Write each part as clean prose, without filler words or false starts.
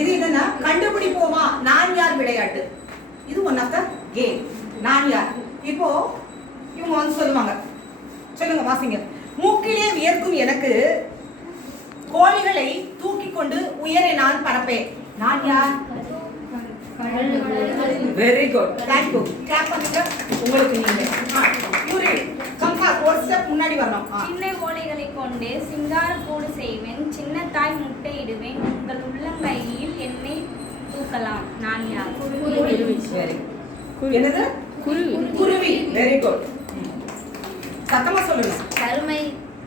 இது என்னன்னா கண்டுபிடிப்போமா நான் யார் விளையாட்டு. இது ஒன் ஆஃப் த கேம். நான் யார். இப்போ இவங்க வந்து சொல்லுவாங்க, சொல்லுங்க வாசிங்க. மூக்கிலே வியர்க்கும் எனக்கு கோழிகளை தூக்கி கொண்டு உயரை நான் பறப்பேன். நான் யார்? Very good, thank you. Clap பண்ணுங்க உங்களுக்கு. நீங்க யூரி கம்பா ஒரு ஸ்டெப் முன்னாடி வரணும். சின்ன கோழிகளை கொண்டு சிங்கார கூடு செய்வேன், சின்ன தாய் முட்டை இடுவேன், உங்கள் உள்ளங்கையில் என்னை தூக்கலாம். நான் யார்? குருவி. வெரி என்னது? குருவி. Very good. சத்தமா சொல்லுங்க. கருமை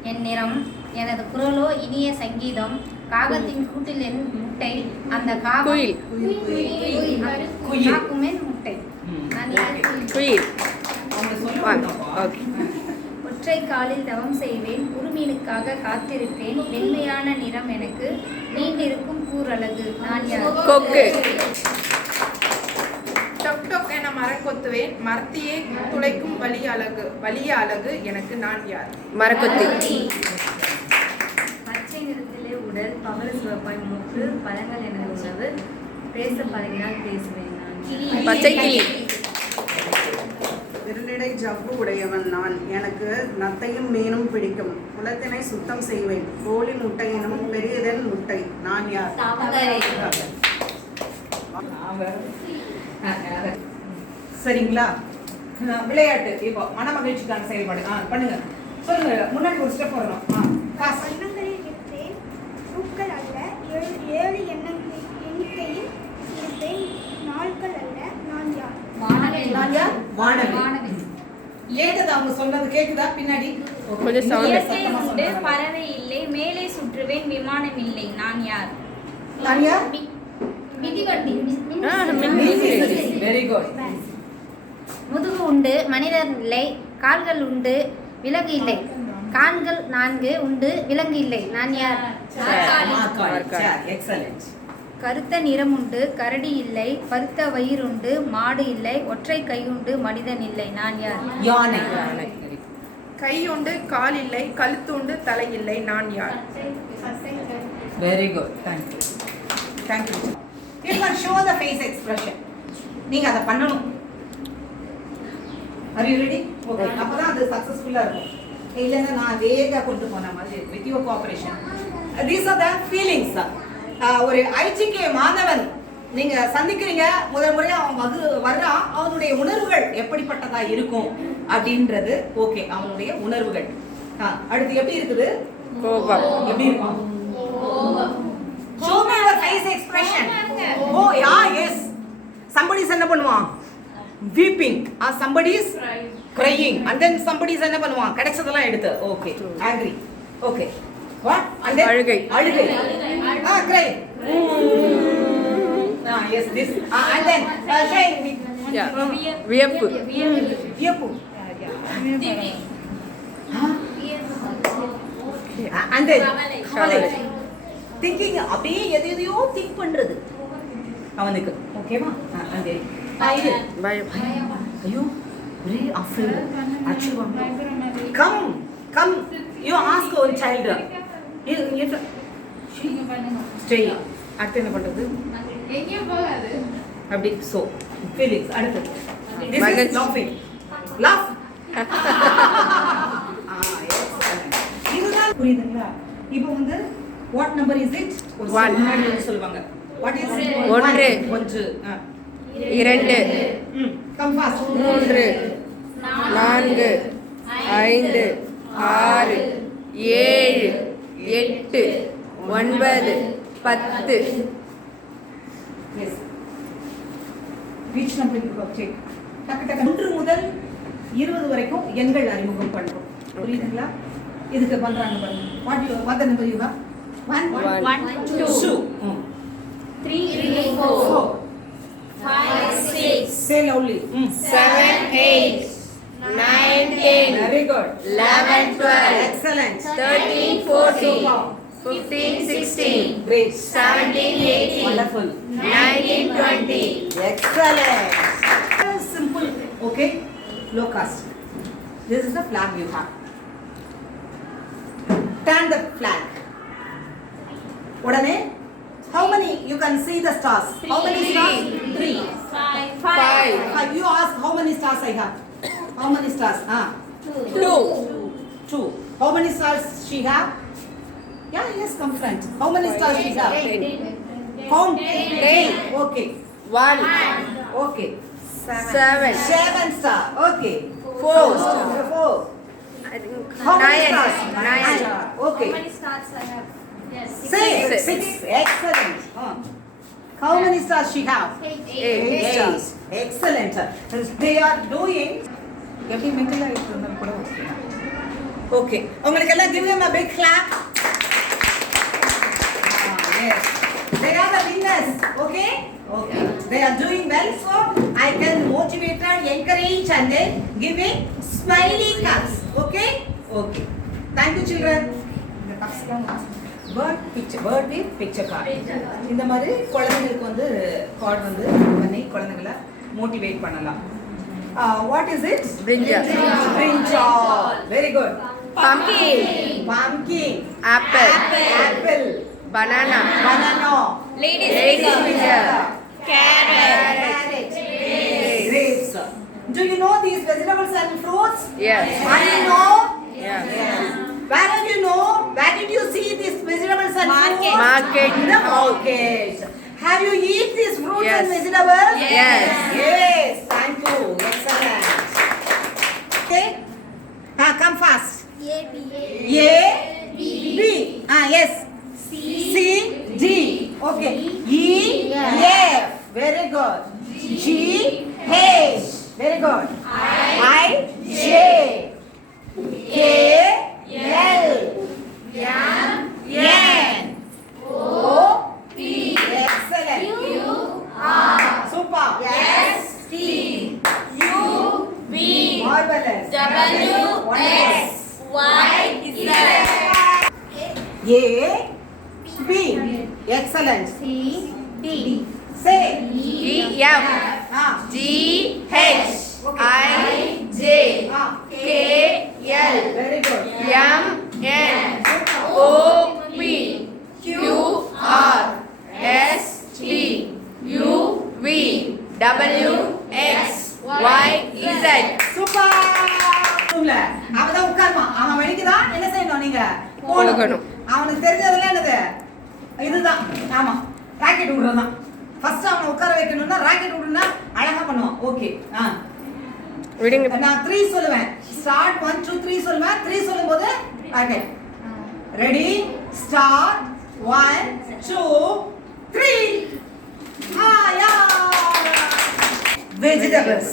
என் நிறம், எனது குரலோ இனிய சங்கீதம், காகத்தின் கூட்டில் என் முட்டை, அந்த காகம் காக்குமென் முட்டை. ஒற்றை காலில் தவம் செய்வேன், குறுமீனுக்காக காத்திருப்பேன், வெண்மையான நிறம் எனக்கு, நீண்டிருக்கும் கூரழகு. நான் யார்? கொக்கு. டொக் டொக் என மரம் கொத்துவேன், மரத்தையே துளைக்கும் வலிய அழகு எனக்கு. நான் யார்? மரக்கொத்தி. பச்சை நிறத்திலே உடல், பவள சிவப்பாய் மூக்கு, பழங்கள் எனது உணவு, பேச பழகினால் பேசுவேன். நான் பச்சை கிளி. விரலிடை ஜவ்வு உடையவன் நான், எனக்கு நத்தையும் மீனும் பிடிக்கும், குளத்தினை சுத்தம் செய்வேன், கோழி முட்டையினும் பெரியதன் முட்டை. நான் யார்? சரிங்களா? விளையாட்டு. இப்போ மன மகிழ்ச்சிக்கான செயல்பாடு பண்ணுங்க. சொல்லுங்க. முன்னாடி ஒரு ஸ்டெப் வரணும். எண்ணங்களில் இருப்பேன், பூக்கள் அல்ல, ஏழு எண்ணிக்கையில் இருப்பேன், நாட்கள் அல்ல. நான் யார்? நான் யார்? வானவில். கேக்குதா? அவங்க சொன்னது கேக்குதா பின்னாடி? கொஞ்சம் sound. இயற்கை உண்டு, பறவை இல்லை, மேலே சுற்றுவேன், விமானம் இல்லை. நான் யார்? நான் யார்? மிதிவண்டி. Very good. முதுகு உண்டு, மனிதர் இல்லை, கால்கள் உண்டு, விலங்கு இல்லை, கான்கள் 4 உண்டு, விலங்கு இல்லை. நான் யார்? எக்ஸலென்ட். கருத்த நிறம் உண்டு, கரடி இல்லை, பருத்த வயிறு உண்டு, மாடு இல்லை, ஒற்றை கை உண்டு, மனிதன் இல்லை. நான் யார்? யானை. கை உண்டு, கால் இல்லை, கழுத்து உண்டு, தலை இல்லை. நான் யார்? Very good. Thank you. Thank you. You can show the face expression. நீங்க அதை பண்ணணும். Are you ready? ஓகே. அப்பதான் அது சக்சஸ்ஃபுல்லா இருக்கும். இல்லைன்னா நான் வேகா கொண்டு போன மாதிரி with your cooperation. These are the feelings. ஒரு ஐச்சிகே மாணவன் நீங்க சந்திக்கிறீங்க, முதல் முறையா அவன் வர்றான், அவனுடைய உணர்வுகள் எப்படிப்பட்டதா இருக்கும் அப்படின்றது. ஓகே, அவனுடைய உணர்வுகள். அடுத்து எப்படி இருக்குது? கோபம். எப்படி இருக்கும்? Show me your face expression. Oh yeah, yes. Somebody is என்ன பண்ணுவான்? Weeping. Somebody is crying. And then somebody is என்ன பண்ணுவான்? கிடைச்சதெல்லாம் எடுத்து. Okay. Angry. Okay. What? And then அழுகை. Cry. Yes, this. And then shame. வியப்பு. வியப்பு. And then கவலை. Thinking. அப்படியே எதையோ திங்க் பண்றது அவனுக்கு. ஓகேவா? அந்த பயம். ஐயோ ஒரே afraid. actually come you ask your child stay. அடுத்து என்ன பண்றது? அப்படி so feelings. அடுத்து this is laughing. laugh. இதுதான் புரியுதுங்களா? இப்போ வந்து what number is it? One. சொல்லுவாங்க. what is ஒன்று. ஒன்று. 2. come fast. 3 4 5 6 7 8 9 10. yes which number you have check. டக்கு 1 முதல் 20 வரைக்கும் எண்கள் அறிமுகம் பண்றோம். புரியுதுங்களா? இதுக்கு பண்றாங்க பாருங்க. what the number you have? 1 2 3 4 5 6 say loudly. 7 8 9 10 very good. 11 12 excellent. 13 14 15 16 great. 17 18 wonderful. 19 20. excellent. simple. okay, low cost. This is the flag you have. turn the flag. உடனே How many? You can see the stars. How many stars? 3. 5. You ask how many stars I have. How many stars? 2. How many stars she have? Yeah, yes, come front. How many stars she have? Count. 10. Okay. 1. Okay. 7. 7 star. Okay. 4 star. 4. I think How many 9. stars? 9. Okay. How many stars I have? Yes. 6. 6. Excellent. How many stars she have? 8 stars. Excellent. They are doing. எப்படி மென்டலா இருந்தா கூட okay உங்களுக்கு எல்லாம் give them a big clap. Yes. They are the winners. Okay? Okay. They are doing well, so I can motivate and encourage and then give a smiley cups. Okay? Okay. Thank you, children. இந்த கப்ஸ்லாம் bird picture, bird with picture card. இந்த மாதிரி குழந்தைகளுக்கு வந்து card வந்து பண்ணி குழந்தைகளை motivate பண்ணலாம். What is it? Brinjal. Brinjal. Very good. Pumpkin. Pumpkin. Apple. Apple. Banana. Banana. Ladies Ladies finger. Carrot. Grapes. Do you know these vegetables and fruits? Yes. Are you know? Yeah. Yes. Where did you know? Where did you see these vegetables and fruits? Market. In the market. Have you eat these fruits Yes. and vegetables? Yes. Yes. Thank you. Excellent. Okay. Come fast. A, B. Yes. C, D. Okay. E, F. Very good. G, H. Very good. I, J. K, L. N. O, P. Excellent. Super. Marvelous. A, B. Excellent. D. Say. E, F. G, H. I, J. K, L. Very good. M, N. O, P. Q, R. S, T. U, V. W, X. Y, Z. Super. அவதான் உட்காருவான். அவன் வழிக்குதான் என்ன செய்யணும் நீங்க? போகணும். அவனுக்கு தெரிஞ்சதெல்லாம் என்னது? இதுதான். ஆமா. ராக்கெட் விடுறதுதான். ஃபர்ஸ்ட் அவனை உட்கார வைக்கணும்னா ராக்கெட் விடுனா அழகா பண்ணுவான். ஓகே. விடுங்க. நான் 3 சொல்லுவேன். ஸ்டார்ட் 1 2 3 சொல்லுவேன். 3 சொல்லும்போது rocket. Ready? Start 1 2 3. Yeah. Vegetables.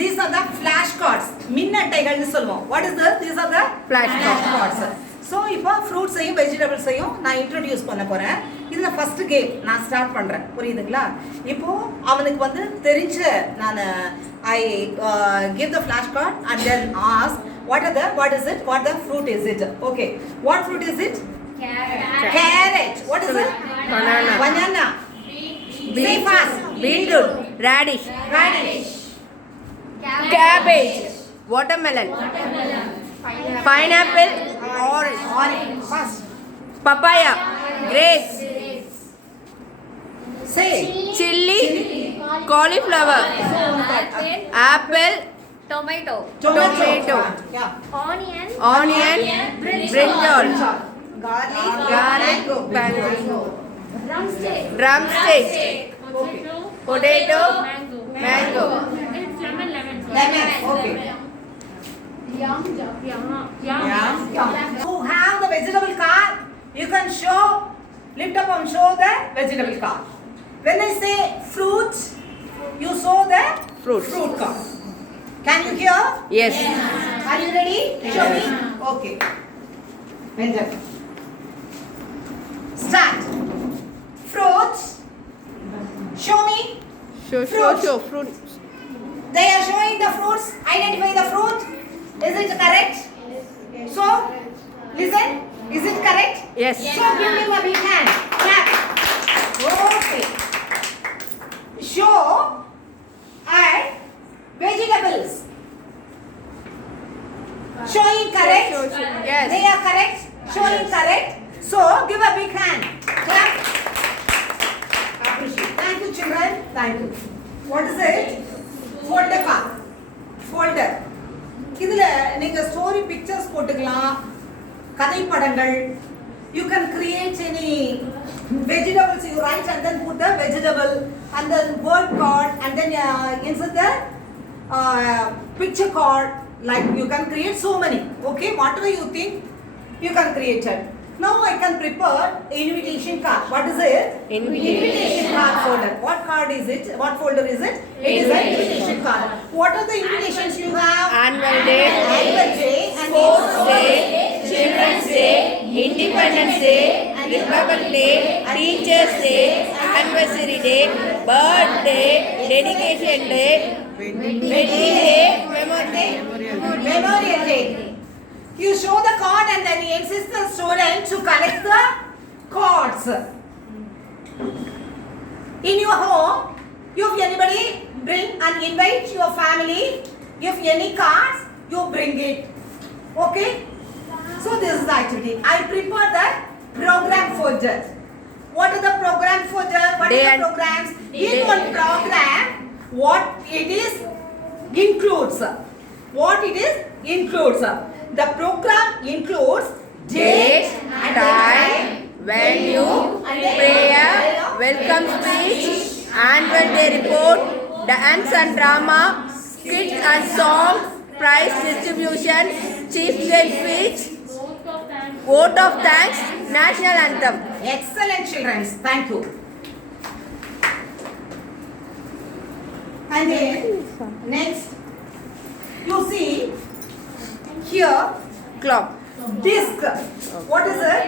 These are the flashcards. மின்னட்டைகள்னு சொல்லுவோம். What is this? These are the flashcards. So இப்போ ஃப்ரூட்ஸையும் வெஜிடபிள்ஸையும் நான் இன்ட்ரோடியூஸ் பண்ண போறேன். இதுல ஃபர்ஸ்ட் கேம் நான் ஸ்டார்ட் பண்றேன். புரியுதுங்களா? இப்போ அவனுக்கு வந்து தெரிஞ்ச நான் I give the flashcard and then ask what is it? What the fruit is it? Okay. What fruit is it? Carrot. What is it? Banana. Say fast. Beetroot. Radish. Cabbage. Watermelon. Pineapple. Orange. Fast. Papaya. Grapes. Say. Chili. Cauliflower. Apple. Tomato. Tomato. Yeah. Onion. Brinjal. Garlic. Mango. Drumstick. Potato. Mango. Lemon. Okay. Who have the vegetable card? You can show, lift up and show the vegetable card. When I say fruits, you show the fruit card. Can you hear? Yes. Are you ready? Show me. Okay. Enter. Start. Fruits. Show me. Show fruit. They are showing the fruits. Identify the fruit. Is it correct? So, listen. Is it correct? Yes. So, give him a big hand. Clap. Okay. Show and vegetables. Showing correct. Yes. They are correct. Showing correct. So, give a big hand. Clap. Thank you. What is it? Folder ka. Folder. இதுல நீங்க story pictures போட்டுக்கலாம், கதை படங்கள். You can create any vegetables you write and then put the vegetable and then word card and then insert the picture card. Like you can create so many. Okay, whatever you think, you can create it. Now I can prepare invitation card. What is it? Invitation card folder. What card is it? What folder is it? It is an invitation card. What are the invitations you have? Annual Day, Annual Day and Sports Day, Children's Day, Independence Day, Republic Day, Teachers Day, Anniversary Day, Birthday, Dedication Day, Wedding Day, Memorial Day. You show the card and then you insist the student to collect the cards. In your home, if anybody bring and invite your family, if any cards, you bring it. Okay? So this is the activity. I prepare the program folder. What are the program folder? What are the programs? In one program, what it is includes. What it is includes. The program includes date and time, venue, prayer, welcome speech, annual day report, dance and drama, skits and songs, prize distribution, chief guest speech, vote of thanks, national anthem. Excellent children. Thank you. And then next you see here Clock. disc. What is it?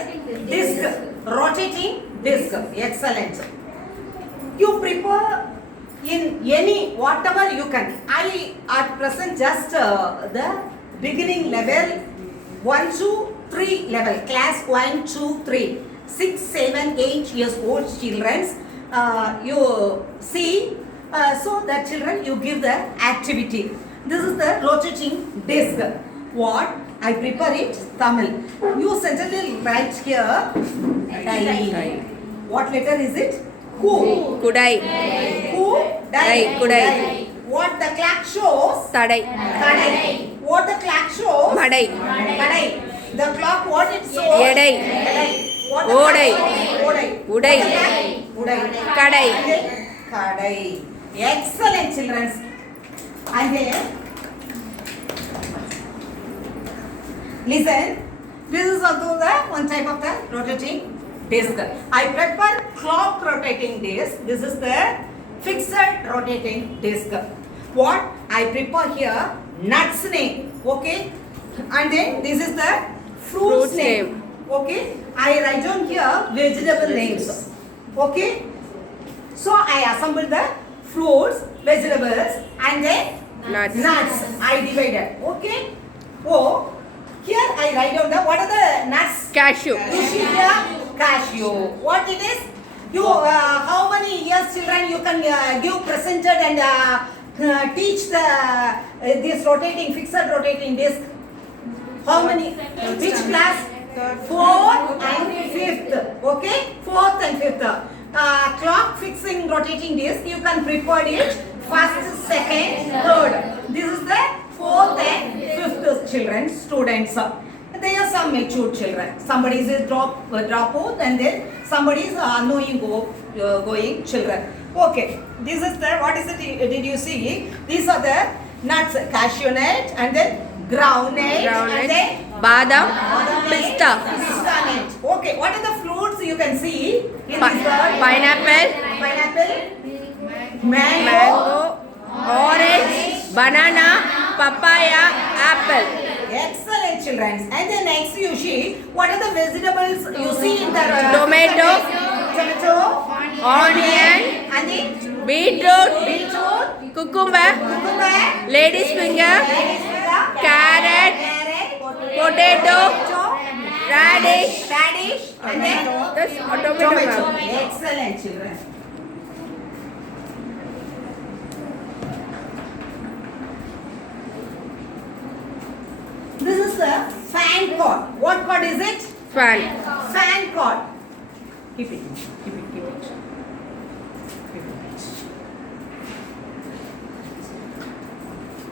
Disc. Rotating disc. Excellent. You prepare in any whatever you can. I at present just the beginning level 1 to 3 level, class 1, 2, 3, 6, 7, 8 years old children. You see, so that children you give the activity. This is the rotating disc. What? I prepare it Tamil. You certainly write here dai. What letter is it? Ku. Kudai. Ku. Dai. Kudai. What the clock shows? Tadai. Kadai. What the clock shows? Madai. Kadai. The clock what it shows? Edai. What the clock Odai. shows? Odai. Udai. What the clock? Udai. Kadai. Kadai. Excellent children. And then listen. This is also the one type of the rotating disc. I prepare clock rotating disc. This is the fixed rotating disc. What? I prepare here nuts name. Okay. And then this is the fruits name. Okay. I write down here vegetable names. Okay. So I assemble the fruits, vegetables and then nuts. I divided. Okay. Oh. Here I write down the what are the nuts? Cashew. You see here cashew. What it is? You how many years children you can give presented and teach the this rotating fixed rotating disc? How many? Which class? 4th and 5th. Okay, 4th and 5th. Clock fixing rotating disc. You can prepare it 1st, 2nd, 3rd. This is the 4th and 5th children, students. They are some mature children. Somebody is drop out and then somebody is unknowing going children. Okay, this is the what is it? Did you see? These are the nuts: cashew nut and then groundnut and then Badam. Pista. Pista nut. Okay, what are the fruits you can see in this Pineapple. Pineapple, mango, Mango. Orange. Banana. Papaya. Apple. Excellent children. And then next you see what are the vegetables you see in the Tomato. Onion. and then Beetroot. beetroot, Cucumber. cucumber, Lady's finger. Carrot. Potato. Radish. radish, and then That's tomato. tomato. Excellent children. This is the fan cord. What cord is it? Fan. Fan cord. Keep it.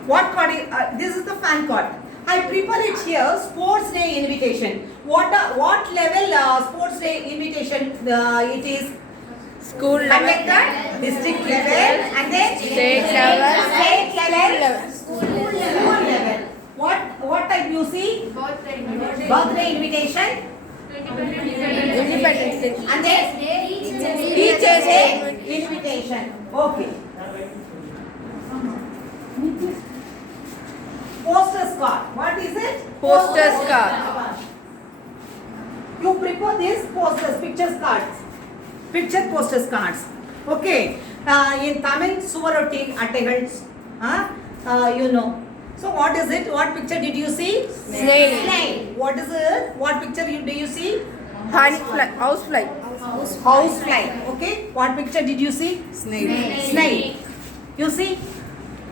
What card? This is the fan card. I prepare it here. Sports day invitation. What level sports day invitation it is? School level. Conducted district level and then State level. State level. School level. What type you see? Birthday invitation. Independence Day. And then Teachers Day. invitation. Okay. Posters card. What is it? Posters card. You prepare these posters, pictures cards. Picture posters cards. Okay. In Tamil, Suvaroti attegal. You know. So what is it? What picture did you see? Snail. Snail. What is it? What picture do you see? Honey fly. House fly. House fly. Okay. What picture did you see? Snail. Snail. You see?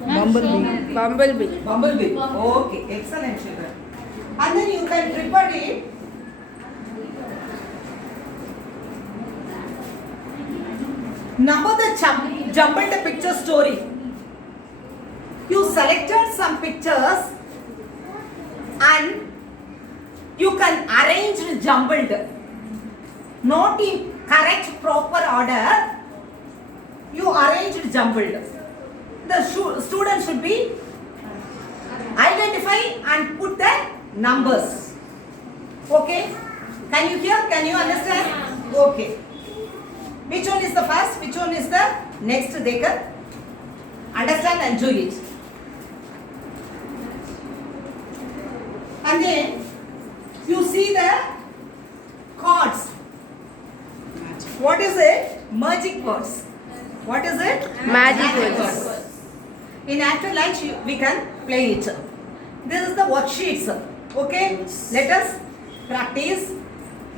Bumblebee. Bumblebee. Okay. Excellent, children. And then you can prepare it. Number the jumbled picture story. You selected some pictures and you can arrange jumbled, not in correct proper order. You arranged jumbled. The student should be identify and put the numbers. Okay? Can you hear? Can you understand? Okay. Which one is the first? Which one is the next? They can understand and do it. And then you see the cards. What is it? Magic words. What is it? Magic words. In after lunch we can play it. This is the worksheets. Okay? Let us practice.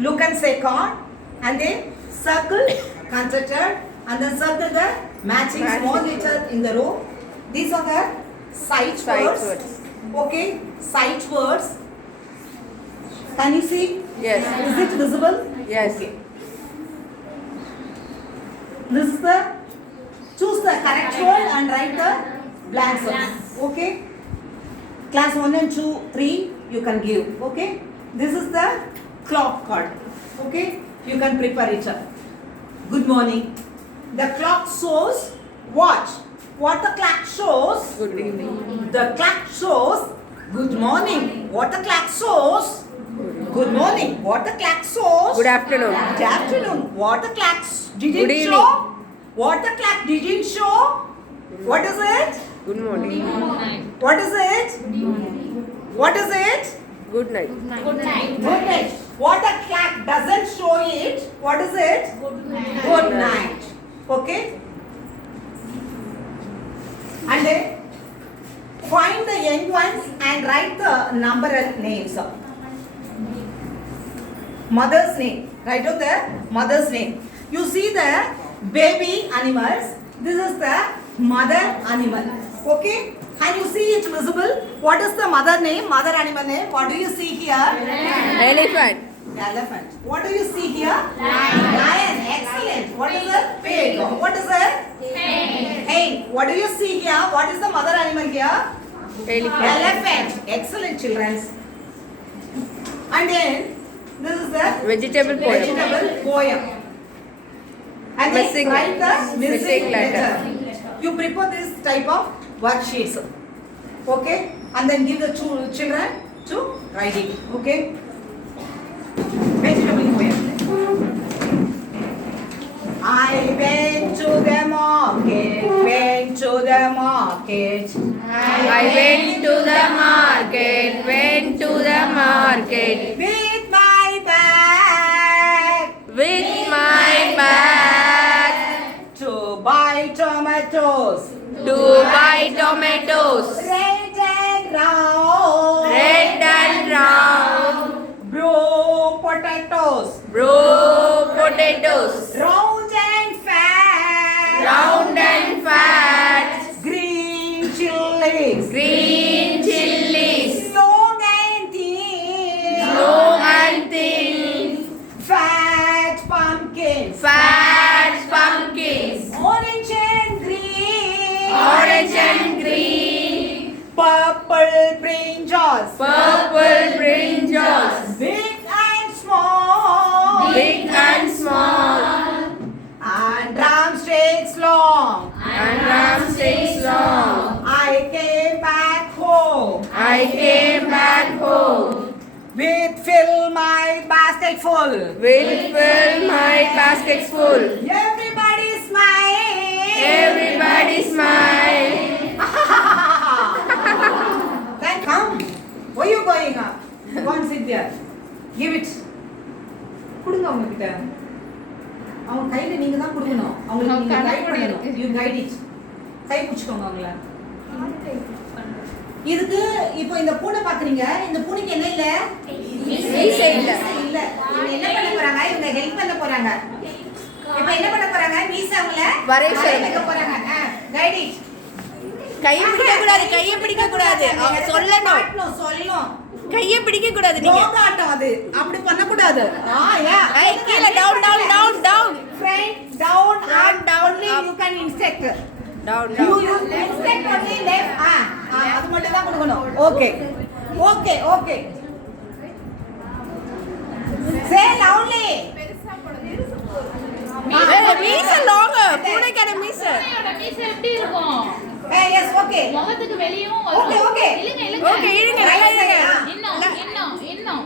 Look and say card and then circle, concentrate and then circle the matching small letter in the row. These are the sight words. Okay? Sight words. Can you see? Yes. Is it visible? Yes. Okay. This is the choose the correct word and write the blank words. Okay. Class 1 and 2, 3 you can give. Okay. This is the clock card. Okay. You can prepare it. Good morning. The clock shows what? What the clock shows? Good evening. The clock shows good morning. What the clock shows? Good morning. What the clock shows? Good afternoon. Good afternoon. What the clock Good didn't evening. show? What the clock didn't show? What is it? Good morning. What is it? What is it? Good night. Good night. What the clock doesn't show it? What is it? Good night. Okay? And then find the young ones and write the number and names. Mother's name. Write down the mother's name. You see the baby animals. This is the mother animal. Okay? Can you see it visible? What is the mother name? Mother animal name. What do you see here? Elephant. Elephant. What do you see here? Lion. Excellent. What is it? Pig. What is it? Hen. What do you see here? What is the mother animal here? Elephant. Elephant. Excellent, children. And then this is the Vegetable poem. vegetable poem. And Missing- then write the missing missing letter. letter. You prepare this type of worksheets. Okay? And then give the children to write it. Okay? Vegetable poem. I went to the market, went to the market. I went to the market, went to the market With my bag with my bag to buy tomatoes, to buy tomatoes, red and round, red and round, blue potatoes, blue potatoes, round and fat, round and fat, green chilies, green chilies, long and thin, long and thin, fat pumpkins, fat pumpkins, orange and green, orange and green, Purple brinjals. Big and small. Big and small. And drumsticks long. And drumsticks long. I came back home. I came back home. With fill my basket full. Will fill my baskets full. Everybody smile. Everybody smile. Then come. Where you going up? Go and sit there. Give it. கொடுங்க அவங்க கிட்ட. அவங்க கையில நீங்க தான் கொடுக்கணும். அவங்களுக்கு நீங்க கைட் பண்ணணும். You guide it. கை பிடிச்சுக்கோங்க அவங்கள. இதுக்கு இப்போ இந்த பூனை பாக்குறீங்க. இந்த பூனைக்கு என்ன இல்ல? மீசை இல்ல. இல்ல. இவங்க என்ன பண்ண போறாங்க? இவங்க ஹெல்ப் பண்ண போறாங்க. இப்போ என்ன பண்ண போறாங்க? மீசை அவங்கள வரைய போறாங்க. Guide it. கையை பிடிக்க கூடாது. கையை பிடிக்க கூடாது. சொல்லணும். சொல்லணும். கையை பிடிக்க கூடாது நீங்க. போராட்டம் அது. அப்படி பண்ண கூடாது. யா. கை கீழ down down down down. Friend down and down, only up. you can instruct. Down You down. instruct only left. அது மட்டும் தான் கொடுக்கணும். Okay. Okay, okay. Say loudly. மீசை long. பூனைக்கான மீசை. மீசை எப்படி இருக்கும்? Hey, yes, okay. முகத்துக்கு வெளியும் வரும். Okay, okay. இழுங்க இழுங்க. Okay, இழுங்க. நல்லா இழுங்க. இன்னும்.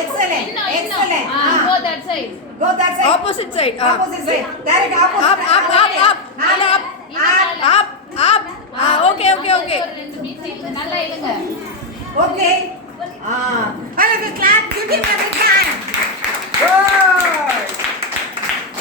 Excellent. Excellent. Go that side. Go that side. Opposite side. Opposite side. Direct opposite. Up up up up. Up up. Okay okay okay. ஒரு ரெண்டு மீசை இழுங்க. நல்லா இழுங்க. Okay. Well, clap. Give him a big hand. Good.